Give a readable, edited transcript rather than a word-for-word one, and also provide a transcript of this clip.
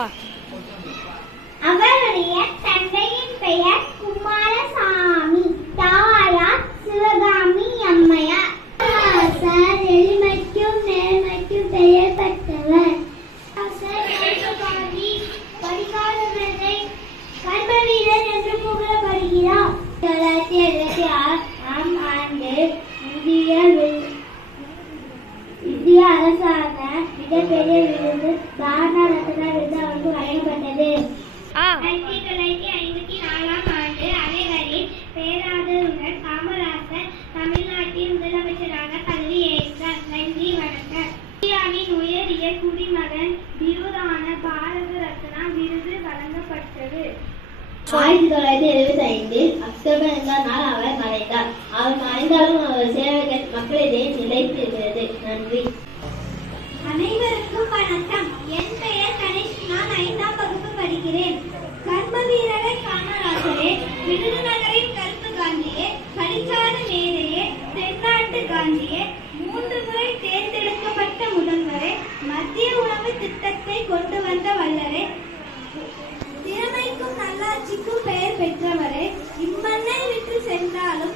பாப்பா. அவருடைய தந்தையின் பெயர் குமாரசாமி, தாயார் சிவகாமி அம்மையார். எளிமைக்கும் நேர்மைக்கும் பெயர் பெற்றவர். படிக்காத மேதை கர்ம வீரன் என்று புகழப்படுகிறார். 1976ஆம் ஆண்டு இந்திய அரசாங்க மிகப்பெரிய விருது பாரத ரத்னா விருது அவருக்கு வழங்கப்பட்டது. 1954ஆம் ஆண்டு அனைவரின் பேராதரவுடன் காமராஜர் தமிழ்நாட்டின் முதலமைச்சராக பதவியேற்றார். நன்றி, வணக்கம். இந்தியாவின் உயரிய குடிமகன் விருதான பாரத ரத்னா விருது வழங்கப்பட்டது. 1975 அக்டோபர் 2ஆம் நாள் அவர் மறைந்தார். அவர் மறைந்தாலும் அவர் சேவைகள் மக்களிடையே நிலைத்திருக்கிறது. நன்றி. அனைவருக்கும் வணக்கம். என் பெயர் கணேஷ். நான் 5ஆம் வகுப்பு படிக்கிறேன். கர்ம வீரரை காமராஜரே, விருதுநகரின் கருப்பு காந்தியே, படிக்காத மேதையே, தென்னாட்டு காந்தியே, 3 முறை தேர்ந்தெடுக்கப்பட்ட முதல்வரே, மத்திய உணவு திட்டத்தை கொண்டு வந்த வல்லரே, திறமைக்கும் நல்லாட்சிக்கும் பெயர் பெற்றவரே, இம்மண்ணை விட்டு சென்றாலும்